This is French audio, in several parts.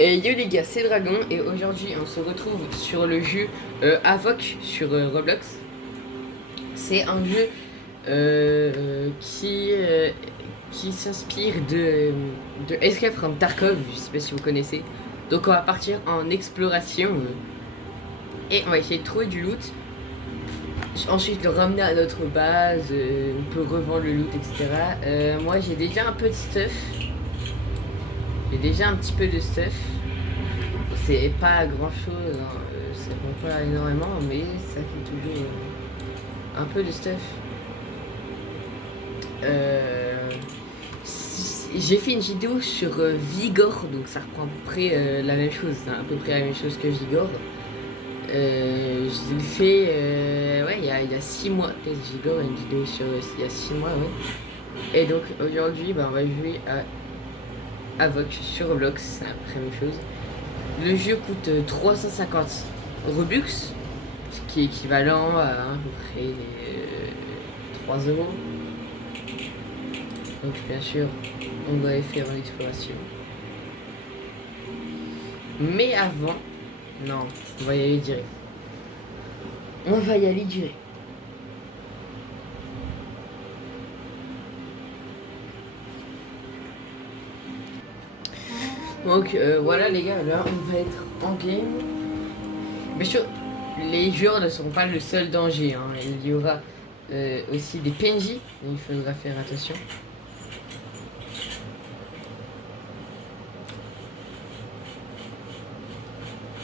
Et yo les gars, c'est Dragon et aujourd'hui on se retrouve sur le jeu Avoc sur Roblox. C'est un jeu qui s'inspire de Escape from Tarkov, je sais pas si vous connaissez. Donc on va partir en exploration et on va essayer de trouver du loot. Ensuite le ramener à notre base, on peut revendre le loot, etc. Moi j'ai déjà un peu de stuff. J'ai déjà un petit peu de stuff. C'est pas grand chose, hein. Ça prend pas énormément, mais ça fait toujours un peu de stuff. J'ai fait une vidéo sur Vigor, donc ça reprend à peu près la même chose, c'est à peu près la même chose que Vigor. Je l'ai fait ouais, il y a 6 mois, peut-être Vigor, une vidéo sur il y a 6 mois, ouais. Et donc aujourd'hui, on va jouer à Avoc sur Roblox, c'est à peu près la même chose. Le jeu coûte 350 Robux, ce qui est équivalent à peu près 3 euros. Donc bien sûr, on va aller faire une exploration. Mais avant, non, on va y aller direct. On va y aller direct. Donc voilà les gars, là on va être en game. Bien sûr, les joueurs ne seront pas le seul danger, hein. Il y aura aussi des PNJ, il faudra faire attention.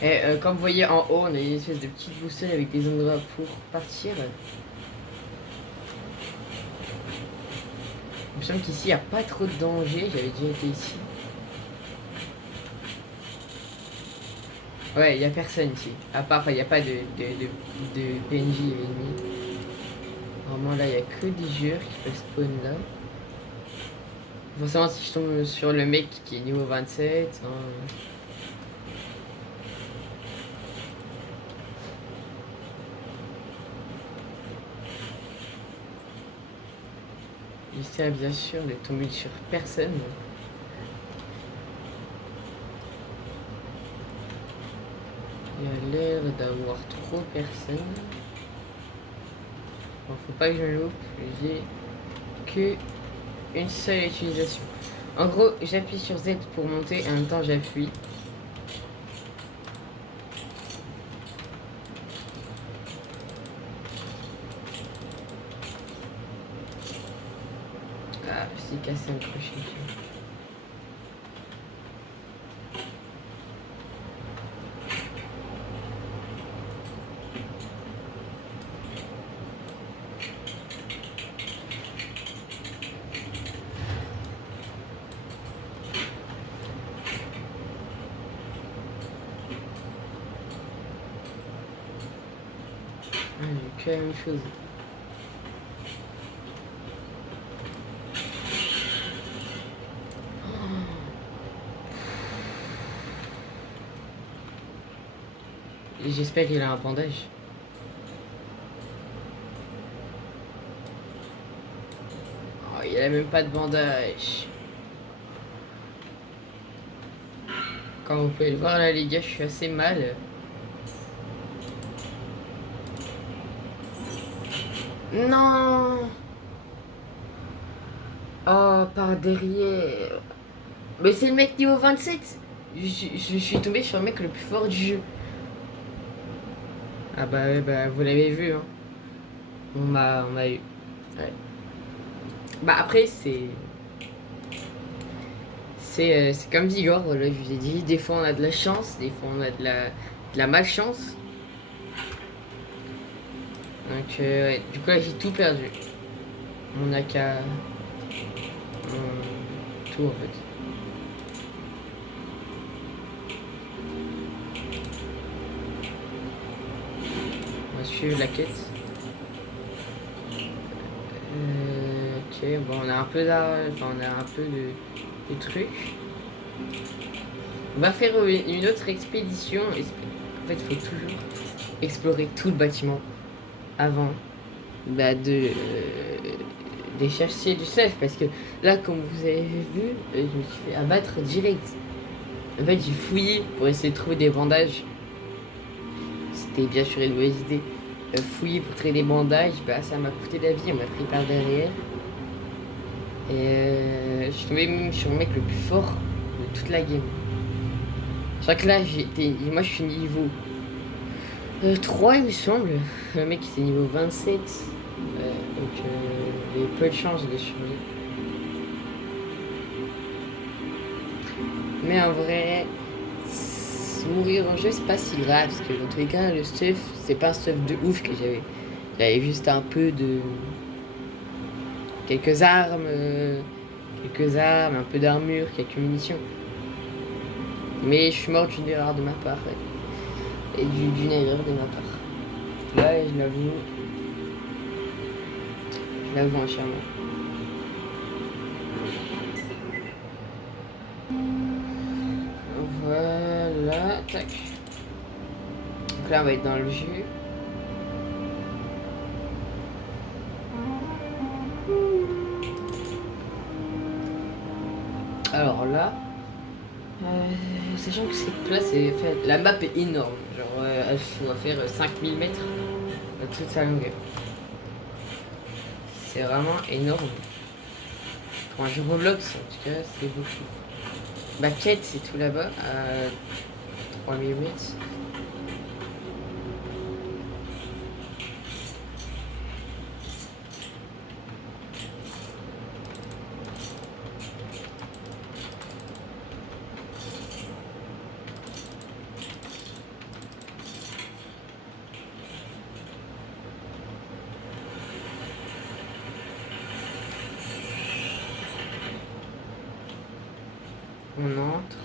Et comme vous voyez en haut, on a une espèce de petite boussole avec des endroits pour partir. Il me semble qu'ici il n'y a pas trop de danger, j'avais déjà été ici. Ouais, il n'y a personne ici. À part, enfin, il n'y a pas de PNJ ennemis. Normalement, là, il n'y a que des joueurs qui peuvent spawn là. Forcément, si je tombe sur le mec qui est niveau 27, hein. J'essaie bien sûr de tomber sur personne. Il y a l'air d'avoir trop personne. Bon, faut pas que je me loupe, j'ai que une seule utilisation. En gros, j'appuie sur Z pour monter et en même temps j'appuie. Ah, c'est cassé un crochet. Ah, j'ai que la même chose. J'espère qu'il a un bandage. Oh, il a même pas de bandage. Comme vous pouvez le voir là les gars, je suis assez mal. Non. Oh, par derrière. Mais c'est le mec niveau 27. Je suis tombé sur le mec le plus fort du jeu. Ah bah ouais, bah vous l'avez vu, hein. On m'a eu. Ouais. Bah après c'est comme Vigor, là je vous ai dit, des fois on a de la chance, des fois on a de la malchance. Donc ouais, du coup là j'ai tout perdu. On a qu'à tout en fait. On va suivre la quête. Ok, bon on a un peu enfin on a un peu de trucs. On va faire une autre expédition. En fait, il faut toujours explorer tout le bâtiment avant bah, de chercher du stuff. Parce que là, comme vous avez vu, je me suis fait abattre direct. En fait, j'ai fouillé pour essayer de trouver des bandages. C'était bien sûr une mauvaise idée. Fouiller pour trouver des bandages, bah ça m'a coûté la vie, on m'a pris par derrière. Et je suis tombé même sur le mec le plus fort de toute la game. Je crois que là, moi je suis niveau 3 il me semble. Le mec c'est niveau 27. Donc j'ai peu de chance de survivre. Mais en vrai, mourir en jeu c'est pas si grave parce que dans tous les cas le stuff c'est pas un stuff de ouf que j'avais. J'avais juste un peu de quelques armes, un peu d'armure, quelques munitions. Mais je suis mort d'une erreur de ma part, ouais. Et d'une erreur de ma part. Là, je l'avoue. Je l'avoue entièrement. Voilà, tac. Donc là, on va être dans le jus. Alors là, sachant que cette place est faite, la map est énorme. Genre, elle va faire 5000 mètres de toute sa longueur. C'est vraiment énorme. Pour un jeu Roblox, en tout cas, c'est beaucoup. Ma quête, c'est tout là-bas, à 3000 mètres. On entre.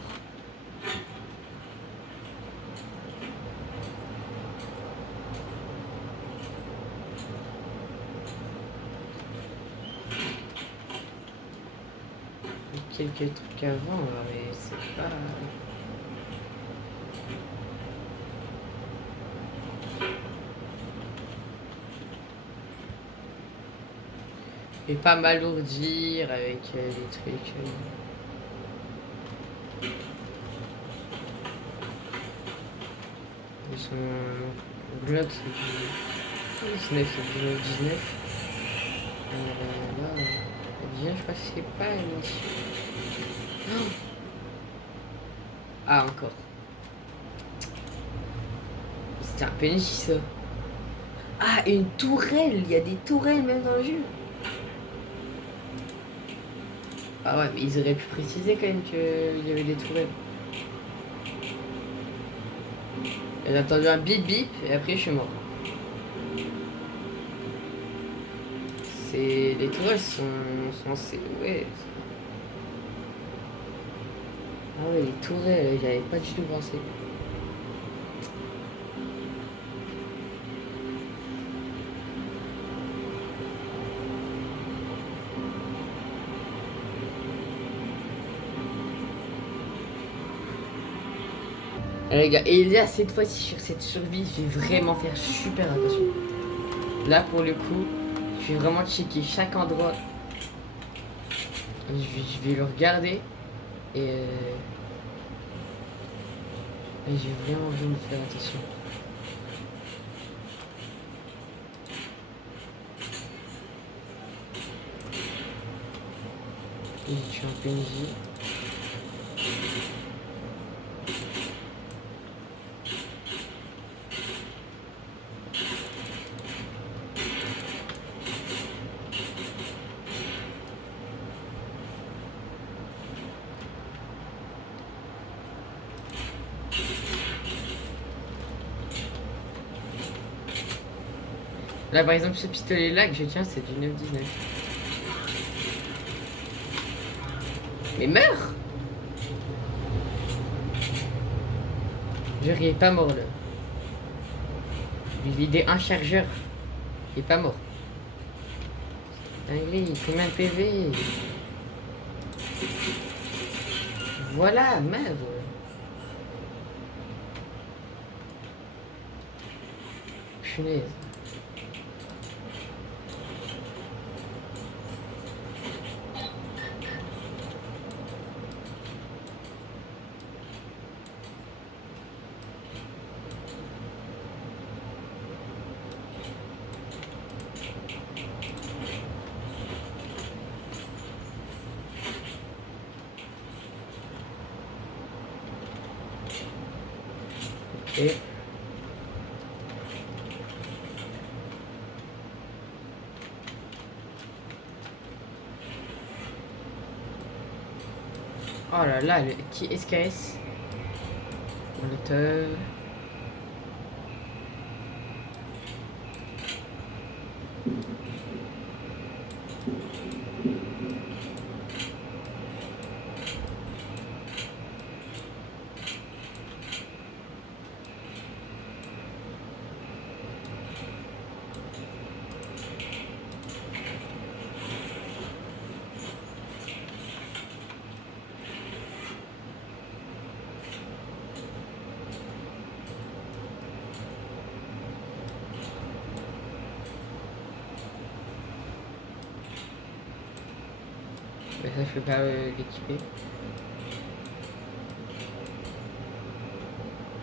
Quelques trucs avant, mais c'est pas... Et pas m'alourdir avec des trucs... Son Glock c'est du 19, c'est du 19. Là, bien, je crois que c'est pas une mission. Ah, encore. C'était un PNJ ça. Ah, une tourelle. Il y a des tourelles même dans le jeu. Ah ouais, mais ils auraient pu préciser quand même qu'il y avait des tourelles. J'ai entendu un bip bip et après je suis mort. Les tourelles sont censées... Ouais. Ah ouais, les tourelles, j'avais pas du tout pensé. Les gars, et là cette fois-ci sur cette survie, je vais vraiment faire super attention. Là pour le coup, je vais vraiment checker chaque endroit. Je vais le regarder et j'ai vraiment envie de faire attention. Et je suis un PNJ. Là par exemple ce pistolet là que je tiens c'est du 9,19. Mais meurs! Genre il est pas mort là. J'ai vidé un chargeur. Il est pas mort. Allez, combien de PV? Voilà, merde. Punaise. Ok. Oh là là, le petit SKS. Molotov. Mais ça, je peux pas l'équiper.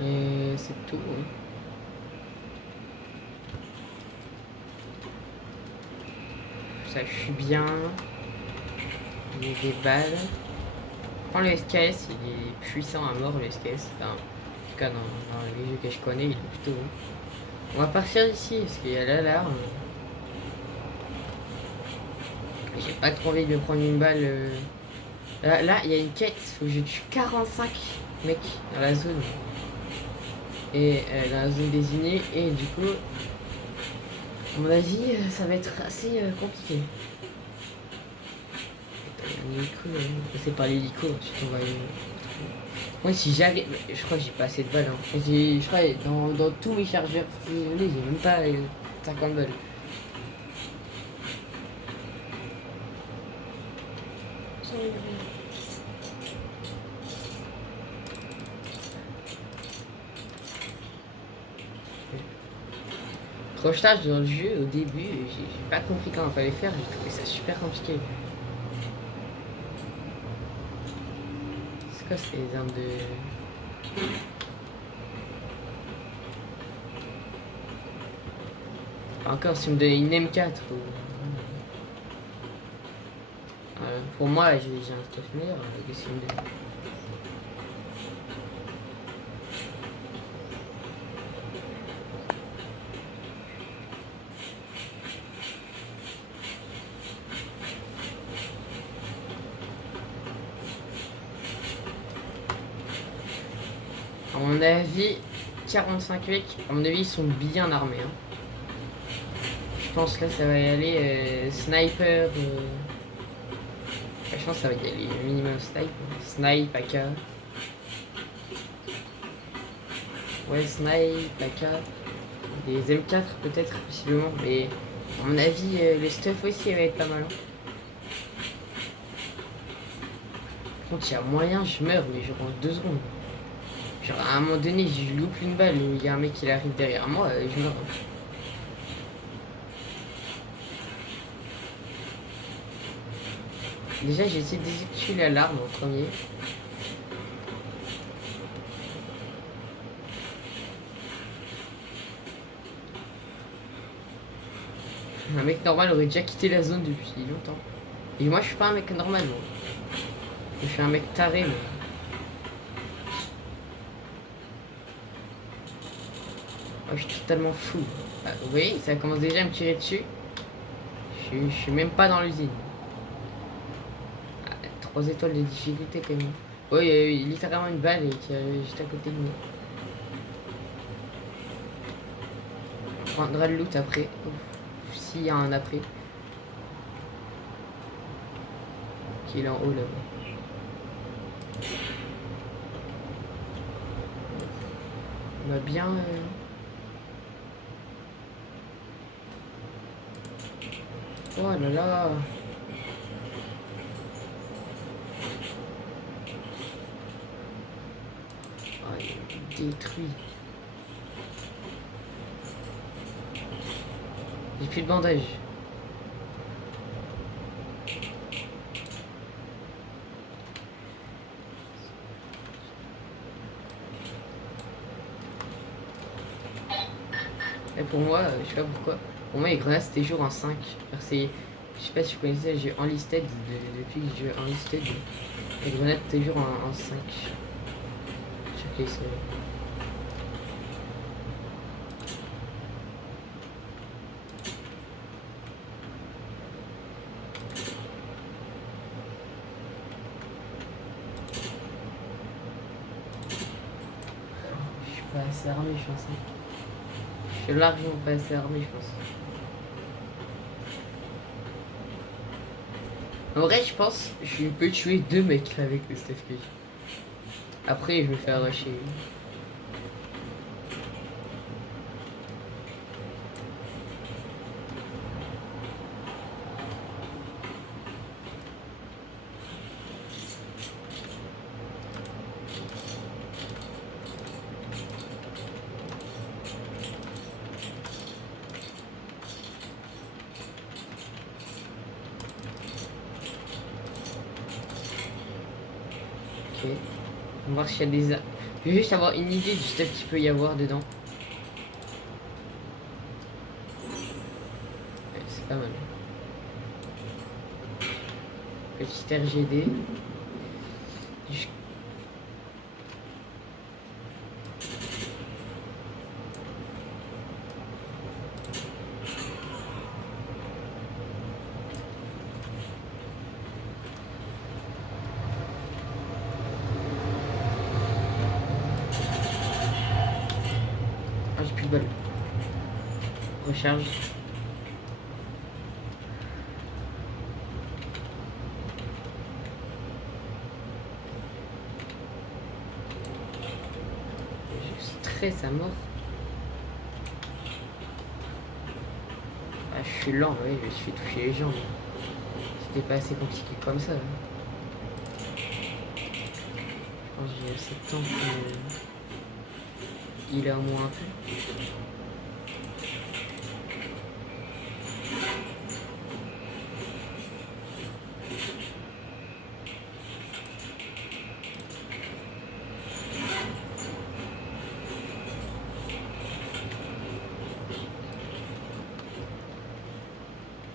Et c'est tout. Hein. Ça, je suis bien. Il y a des balles. Prends le SKS, il est puissant à mort le SKS. Enfin, en tout cas, dans les jeux que je connais, il est plutôt bon. On va partir d'ici parce qu'il y a l'alarme. J'ai pas trop envie de me prendre une balle. Là, il y a une quête. Faut que je tue 45 mecs dans la zone. Et dans la zone désignée. Et du coup, à mon avis, ça va être assez compliqué. Un hélico, c'est par l'hélico, ensuite on va... Moi si j'arrive... Je crois que j'ai pas assez de balles. Hein. Je crois dans tous mes chargeurs, j'ai même pas 50 balles. Crochetage dans le jeu, au début, j'ai pas compris comment il fallait faire, j'ai trouvé ça super compliqué. C'est quoi ces armes de... Encore si on me donnait une M4 ou... pour moi j'ai un stuff meilleur, qu'est-ce qu'il me donne? À mon avis, 45 mecs, à mon avis, ils sont bien armés. Hein. Je pense là, ça va y aller sniper. Je pense que ça va y aller minimum snipe. Snipe, AK. Ouais, snipe, AK. Des M4 peut-être, possiblement. Mais à mon avis, le stuff aussi va être pas mal. Hein. Par contre, il y a moyen, je meurs, mais genre en 2 secondes. Genre à un moment donné, je loupe une balle, il y a un mec qui arrive derrière moi, je meurs. Déjà, j'ai essayé de désactiver l'alarme en premier. Un mec normal aurait déjà quitté la zone depuis longtemps. Et moi, je suis pas un mec normal, moi. Je suis un mec taré, moi. Oh, je suis totalement fou. Ah, vous voyez, ça commence déjà à me tirer dessus. Je suis même pas dans l'usine. 3 étoiles de difficulté quand même. Oui, il y a eu littéralement une balle qui est juste à côté de nous. On prendra le loot après. S'il y a un après. Qui est en haut là-bas. On va bien... Oh là là. Oh, il est détruit. J'ai plus de bandage. Et pour moi, je sais pas pourquoi. Pour moi, les grenades c'était toujours en 5. Je sais pas si vous connaissez le jeu Enlisted. Depuis que je joue Enlisted, les grenades toujours en 5. Sur les séries. suis pas assez armé, je pense. Hein. Je suis largement pas assez armé, je pense. En vrai, je pense que je peux tuer 2 mecs avec le stuff que j'ai. Après, je me fais arracher. Ok. On va voir s'il y a des... Je veux juste avoir une idée du stuff qu'il peut y avoir dedans. Ouais, c'est pas mal. Petit RGD. Je- Ah, j'ai plus de balles. Recharge. Je stresse à mort. Ah, je suis lent, oui, je suis touché les jambes. C'était pas assez compliqué comme ça. Je pense que j'ai assez de temps pour... Il est à moins un peu.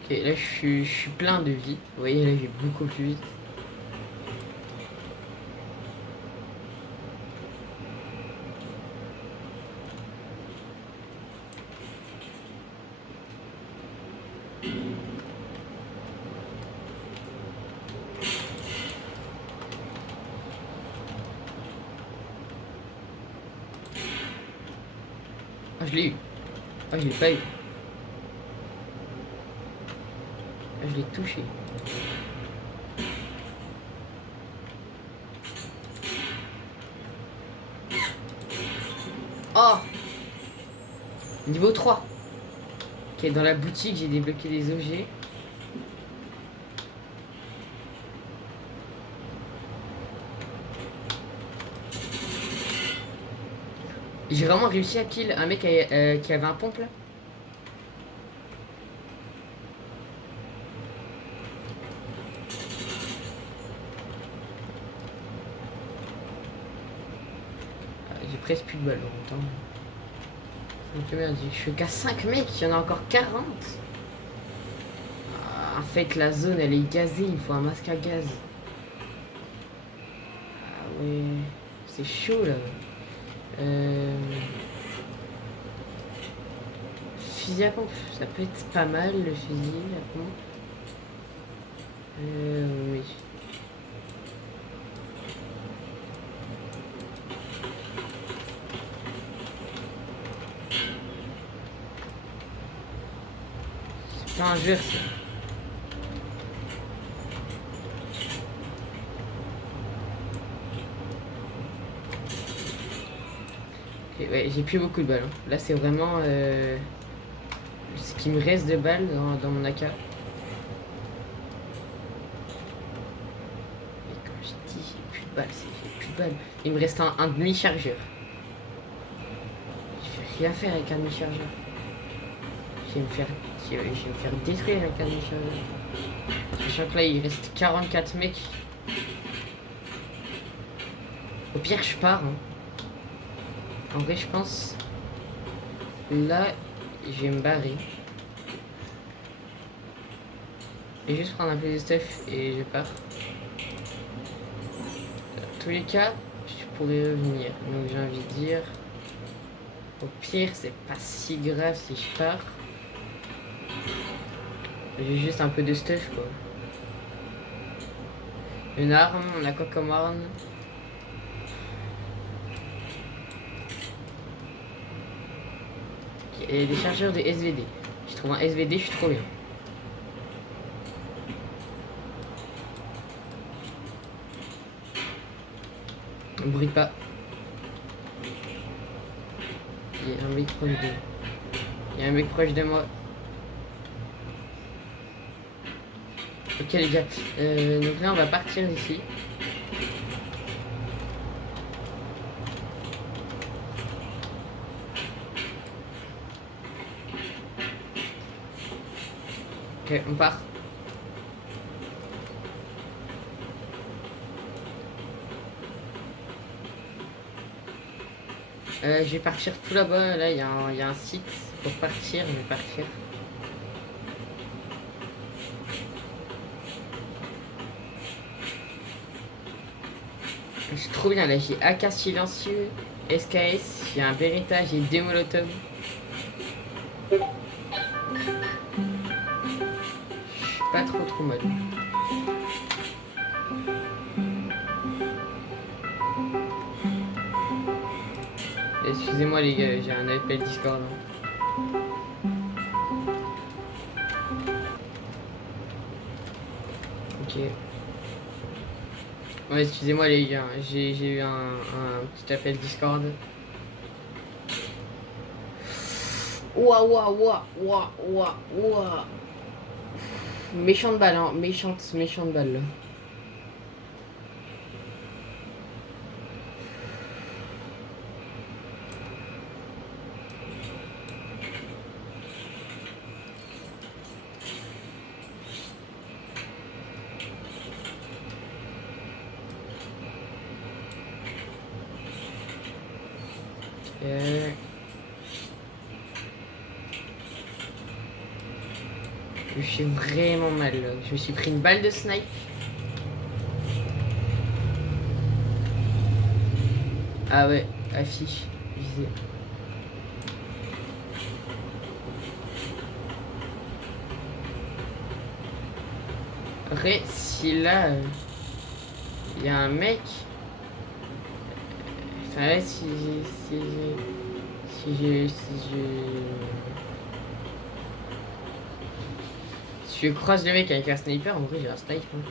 Ok, là je suis plein de vie. Vous voyez, là j'ai beaucoup plus vite. Ah, je l'ai eu. Ah, je l'ai pas eu. Ah, je l'ai touché. Oh, niveau 3. Ok, dans la boutique, j'ai débloqué des objets. J'ai vraiment réussi à kill un mec qui avait un pompe là. Ah, j'ai presque plus de balles en même temps. Donc, merde, je suis qu'à 5 mecs, il y en a encore 40. Ah, en fait, la zone elle est gazée, il faut un masque à gaz. Ah ouais, c'est chaud là. Fusil à pompe, ça peut être pas mal le fusil à pompe. Oui. C'est pas un jeu ça. Ok, ouais, j'ai plus beaucoup de balles. Hein. Là, c'est vraiment ce qui me reste de balles dans mon AK. Et quand je dis j'ai plus de balles, c'est j'ai plus de balles. Il me reste un demi-chargeur. Je vais rien faire avec un demi-chargeur. Je vais me faire, je vais me faire détruire avec un demi-chargeur. Sachant que là, il reste 44 mecs. Au pire, je pars. Hein. En vrai, je pense... Là, je vais me barrer. Et juste prendre un peu de stuff et je pars. Dans tous les cas, je pourrais revenir. Donc j'ai envie de dire... Au pire, c'est pas si grave si je pars. J'ai juste un peu de stuff, quoi. Une arme, on a quoi comme arme? Et des chargeurs de SVD. Je trouve un SVD, je suis trop bien. Ne brille pas. Il y a un mec proche de... Il y a un mec proche de moi. Ok les gars, donc là on va partir d'ici. Ok, on part. Je vais partir tout là-bas, là il y a un site pour partir, je vais partir. C'est trop bien là, j'ai AK silencieux, SKS, j'ai un Beretta, j'ai 2 Molotov. Je suis pas trop mal. Excusez-moi les gars, j'ai un appel Discord. Ok. Ouais, excusez-moi les gars, j'ai eu un petit appel Discord. Ouah, ouah, ouah, ouah, ouah, ouah. Méchante balle, hein, méchante balle là. Je suis vraiment mal là. Je me suis pris une balle de snipe. Ah ouais, affiche, visée. Après, si là, il y a un mec. Enfin là, si je croise le mec avec un sniper, en vrai j'ai un sniper. Hein.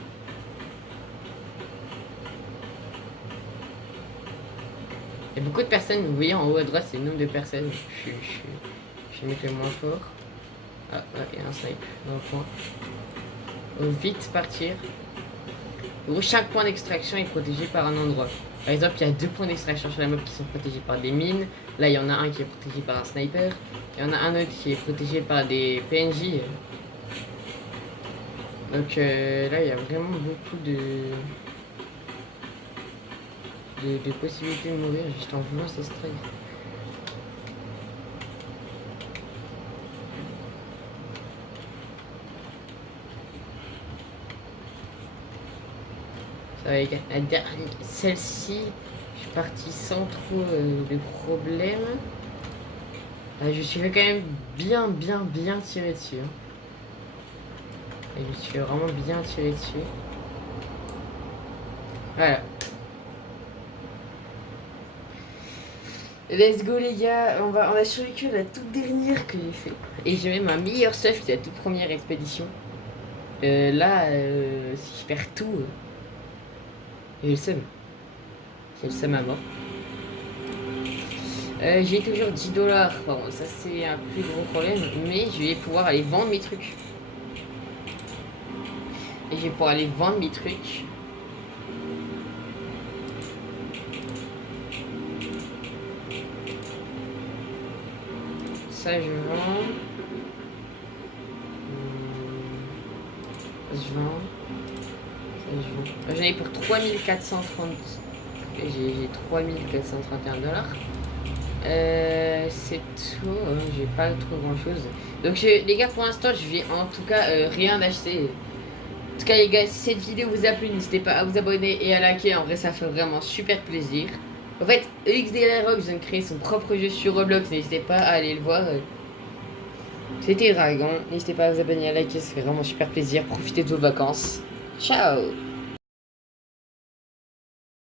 Il y a beaucoup de personnes, vous voyez en haut à droite, c'est le nombre de personnes. Je vais mettre le moins fort. Ah, ouais, il y a un sniper dans le coin. Faut vite partir. Chaque point d'extraction est protégé par un endroit. Par exemple, il y a 2 points d'extraction sur la map qui sont protégés par des mines. Là, il y en a un qui est protégé par un sniper. Il y en a un autre qui est protégé par des PNJ. Donc là, il y a vraiment beaucoup de possibilités de mourir juste en voulant ces strikes. Ça va, les gars. Celle-ci, je suis parti sans trop de problèmes. Je suis quand même bien tiré dessus. Hein. Et je suis vraiment bien tiré dessus. Voilà. Let's go les gars, on a survécu à la toute dernière que j'ai fait. Et j'ai même ma meilleure stuff, c'est la toute première expédition. Là, si je perds tout, j'ai le seum. J'ai le seum à mort. J'ai toujours 10 $. Bon, ça c'est un plus gros problème, mais je vais pouvoir aller vendre mes trucs. Et je vais pouvoir aller vendre mes trucs. Ça je vends. Ça je vends. Ça je vends. J'en ai pour 3430. J'ai 3431 $. C'est tout, hein, j'ai pas trop grand chose. Donc les gars, pour l'instant je vais en tout cas rien acheter. En tout cas les gars, si cette vidéo vous a plu, n'hésitez pas à vous abonner et à liker, en vrai ça fait vraiment super plaisir. En fait, EXDLaRock vient de créer son propre jeu sur Roblox, n'hésitez pas à aller le voir. C'était Dragon, n'hésitez pas à vous abonner et à liker, ça fait vraiment super plaisir, profitez de vos vacances. Ciao.